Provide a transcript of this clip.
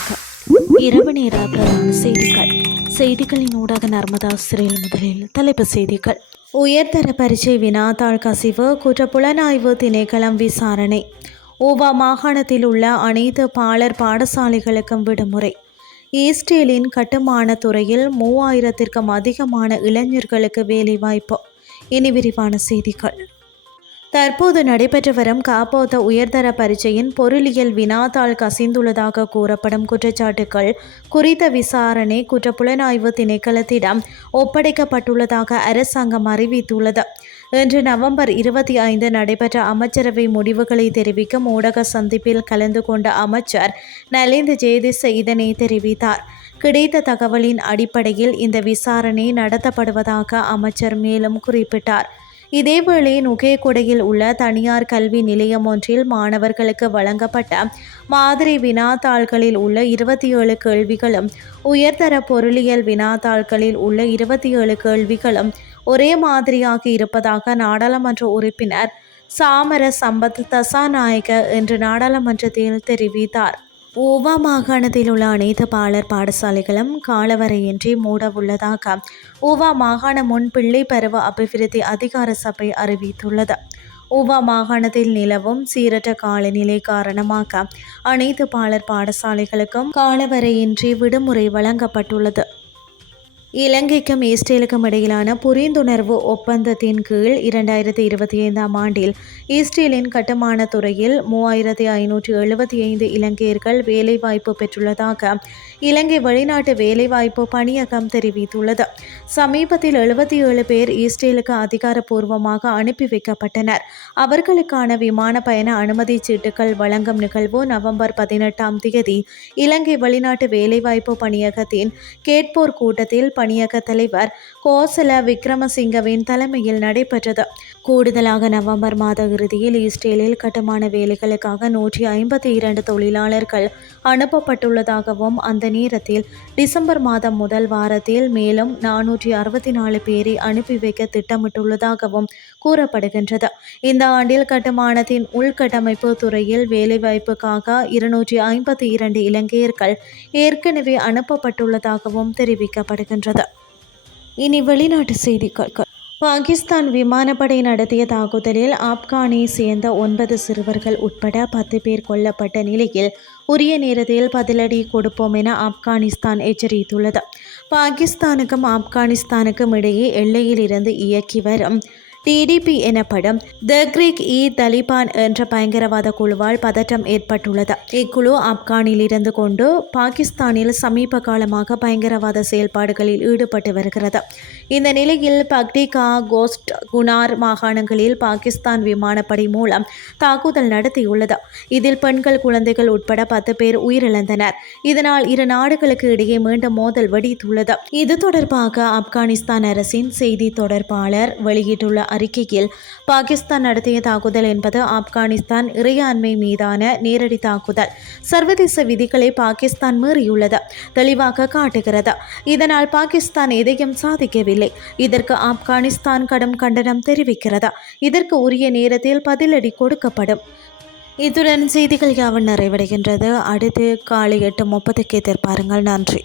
வணக்கம். இரவு நேர பிரதான செய்திகள். செய்திகளின் ஊடாக நர்மதா சிறையில் முதலில் தலைப்புச் செய்திகள். உயர்தர பரீட்சை வினாத்தாள் கசிவு குற்றப்புலனாய்வு திணைக்களம் விசாரணை. ஊவா மாகாணத்தில் உள்ள அனைத்து பாலர் பாடசாலைகளுக்கும் விடுமுறை. ஈஸ்டேலின் கட்டுமான துறையில் 3000க்கும் அதிகமான இளைஞர்களுக்கு வேலைவாய்ப்பு. இனி விரிவான செய்திகள். தற்போது நடைபெற்று வரும் காப்போத்த உயர்தர பரீட்சையின் பொருளியல் வினாத்தாள் கசிந்துள்ளதாக கூறப்படும் குற்றச்சாட்டுகள் குறித்த விசாரணை குற்றப்புலனாய்வு திணைக்களத்திடம் ஒப்படைக்கப்பட்டுள்ளதாக அரசாங்கம் அறிவித்துள்ளது. இன்று நவம்பர் 25 நடைபெற்ற அமைச்சரவை முடிவுகளை தெரிவிக்கும் ஊடக சந்திப்பில் கலந்து கொண்ட அமைச்சர் நலிந்த ஜேதிச இதனை தெரிவித்தார். கிடைத்த தகவலின் அடிப்படையில் இந்த விசாரணை நடத்தப்படுவதாக அமைச்சர் மேலும் குறிப்பிட்டார். இதேவேளை நுகேகொடையில் உள்ள தனியார் கல்வி நிலையம் ஒன்றில் மாணவர்களுக்கு வழங்கப்பட்ட மாதிரி வினாத்தாள்களில் உள்ள 27 கேள்விகளும் உயர்தர பொருளியல் வினாத்தாள்களில் உள்ள 27 கேள்விகளும் ஒரே மாதிரியாக இருப்பதாக நாடாளுமன்ற உறுப்பினர் சாமர சம்பத் தசாநாயக்க இன்று நாடாளுமன்றத்தில் தெரிவித்தார். ஊவா மாகாணத்தில் உள்ள அனைத்து பாலர் பாடசாலைகளும் காலவரையின்றி மூடவுள்ளதாக ஊவா மாகாண முன் பிள்ளை பருவ அபிவிருத்தி அதிகார சபை அறிவித்துள்ளது. ஊவா மாகாணத்தில் நிலவும் சீரற்ற காலநிலை காரணமாக அனைத்து பாலர் பாடசாலைகளுக்கும் காலவரையின்றி விடுமுறை வழங்கப்பட்டுள்ளது. இலங்கைக்கும் இஸ்ரேலுக்கும் இடையிலான புரிந்துணர்வு ஒப்பந்தத்தின் கீழ் 2025 ஆண்டில் இஸ்ரேலின் கட்டுமான துறையில் 3575 இலங்கையர்கள் வேலைவாய்ப்பு பெற்றுள்ளதாக இலங்கை வெளிநாட்டு வேலைவாய்ப்பு பணியகம் தெரிவித்துள்ளது. சமீபத்தில் 77 பேர் இஸ்ரேலுக்கு அதிகாரப்பூர்வமாக அனுப்பி வைக்கப்பட்டனர். அவர்களுக்கான விமான பயண அனுமதி சீட்டுகள் வழங்கும் நிகழ்வு நவம்பர் 18 இலங்கை வெளிநாட்டு வேலைவாய்ப்பு பணியகத்தின் கேட்போர் கூட்டத்தில் பணியக தலைவர் கோசல விக்ரமசிங்கவின் தலைமையில் நடைபெற்றது. கூடுதலாக நவம்பர் மாத இறுதியில் இஸ்ரேலில் கட்டுமான வேலைகளுக்காக 152 தொழிலாளர்கள் அனுப்பப்பட்டுள்ளதாகவும் அந்த நேரத்தில் டிசம்பர் மாதம் முதல் வாரத்தில் மேலும் 464 பேரை அனுப்பி வைக்க திட்டமிட்டுள்ளதாகவும் கூறப்படுகின்றது. இந்த ஆண்டில் கட்டுமானத்தின் உள்கட்டமைப்பு துறையில் வேலைவாய்ப்புக்காக 252 இலங்கையர்கள் ஏற்கனவே அனுப்பப்பட்டுள்ளதாகவும் தெரிவிக்கப்படுகின்றது. இனி வெளிநாட்டு செய்திகள். பாகிஸ்தான் விமானப்படை நடத்திய தாக்குதலில் ஆப்கானை சேர்ந்த 9 சிறுவர்கள் உட்பட 10 பேர் கொல்லப்பட்ட நிலையில் உரிய நேரத்தில் பதிலடி கொடுப்போம் என ஆப்கானிஸ்தான் எச்சரித்துள்ளது. பாகிஸ்தானுக்கும் ஆப்கானிஸ்தானுக்கும் இடையே எல்லையில் இருந்து இயக்கி வரும் டிடிபி எனப்படும் தக்ரீக்-இ-தலிபான் என்ற பயங்கரவாத குழுவால் பதற்றம் ஏற்பட்டுள்ளது. இக்குழு ஆப்கானில் இருந்து கொண்டு பாகிஸ்தானில் சமீப காலமாக பயங்கரவாத செயல்பாடுகளில் ஈடுபட்டு வருகிறது. இந்த நிலையில் பக்டிகா, கோஸ்ட், குனார் மாகாணங்களில் பாகிஸ்தான் விமானப்படை மூலம் தாக்குதல் நடத்தியுள்ளது. இதில் பெண்கள், குழந்தைகள் உட்பட 10 பேர் உயிரிழந்தனர். இதனால் இரு நாடுகளுக்கு இடையே மீண்டும் மோதல் வெடித்துள்ளது. இது தொடர்பாக ஆப்கானிஸ்தான் அரசின் செய்தி தொடர்பாளர் வெளியிட்டுள்ள அறிக்கையில் பாகிஸ்தான் நடத்திய தாக்குதல் என்பது ஆப்கானிஸ்தான் இறையாண்மை மீதான நேரடி தாக்குதல். சர்வதேச விதிகளை பாகிஸ்தான் மீறியுள்ளது தெளிவாக காட்டுகிறது. இதனால் பாகிஸ்தான் எதையும் சாதிக்கவில்லை. இதற்கு ஆப்கானிஸ்தான் கடும் கண்டனம் தெரிவிக்கிறது. இதற்கு உரிய நேரத்தில் பதிலடி கொடுக்கப்படும். இத்துடன் செய்திகள் யாவும் நிறைவடைகின்றது. அடுத்து காலை 8:30 எதிர்பாருங்கள். நன்றி.